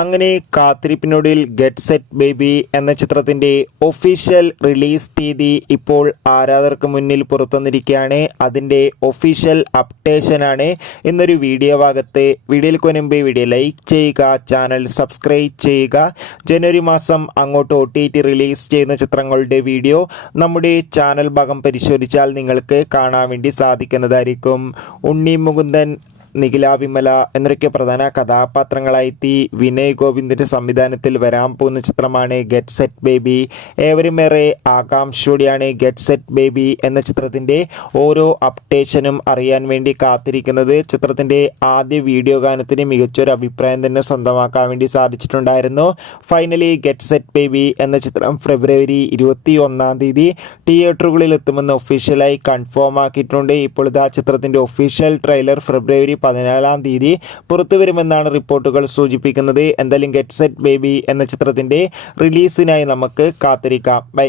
അങ്ങനെ കാത്തിരിപ്പിനൊടുവിൽ get set baby എന്ന ചിത്രത്തിൻ്റെ ഒഫീഷ്യൽ റിലീസ് തീയതി ഇപ്പോൾ ആരാധകർക്ക് മുന്നിൽ പുറത്തുവന്നിരിക്കുകയാണ്. അതിൻ്റെ ഒഫീഷ്യൽ അപ്ഡേഷനാണ് ഇന്നൊരു വീഡിയോ ഭാഗത്ത്. വീഡിയോയിൽ മുൻപ് വീഡിയോ ലൈക്ക് ചെയ്യുക, ചാനൽ സബ്സ്ക്രൈബ് ചെയ്യുക. ജനുവരി മാസം അങ്ങോട്ട് OTT റിലീസ് ചെയ്യുന്ന ചിത്രങ്ങളുടെ വീഡിയോ നമ്മുടെ ചാനൽ ഭാഗം പരിശോധിച്ചാൽ നിങ്ങൾക്ക് കാണാൻ വേണ്ടി സാധിക്കുന്നതായിരിക്കും. ഉണ്ണി മുകുന്ദൻ, നിഖില വിമല എന്നൊക്കെ പ്രധാന കഥാപാത്രങ്ങളായി വിനയ് ഗോവിന്ദിൻ്റെ സംവിധാനത്തിൽ വരാൻ പോകുന്ന ചിത്രമാണ് ഗെറ്റ് സെറ്റ് ബേബി. ഏവരുമേറെ ആകാംക്ഷയോടെയാണ് ഗെറ്റ് സെറ്റ് ബേബി എന്ന ചിത്രത്തിൻ്റെ ഓരോ അപ്ഡേഷനും അറിയാൻ വേണ്ടി കാത്തിരിക്കുന്നത്. ചിത്രത്തിൻ്റെ ആദ്യ വീഡിയോ ഗാനത്തിന് മികച്ചൊരു അഭിപ്രായം തന്നെ സ്വന്തമാക്കാൻ വേണ്ടി സാധിച്ചിട്ടുണ്ടായിരുന്നു. ഫൈനലി ഗെറ്റ് സെറ്റ് ബേബി എന്ന ചിത്രം ഫെബ്രുവരി 21 തിയേറ്ററുകളിൽ എത്തുമെന്ന് ഒഫീഷ്യലായി കൺഫേം ആക്കിയിട്ടുണ്ട്. ഇപ്പോൾ ഇതാ ചിത്രത്തിൻ്റെ ഒഫീഷ്യൽ ട്രെയിലർ ഫെബ്രുവരി 14 പുറത്തു വരുമെന്നാണ് റിപ്പോർട്ടുകൾ സൂചിപ്പിക്കുന്നത്. എന്തായാലും ഗെറ്റ് സെറ്റ് ബേബി എന്ന ചിത്രത്തിൻ്റെ റിലീസിനായി നമുക്ക് കാത്തിരിക്കാം. ബൈ.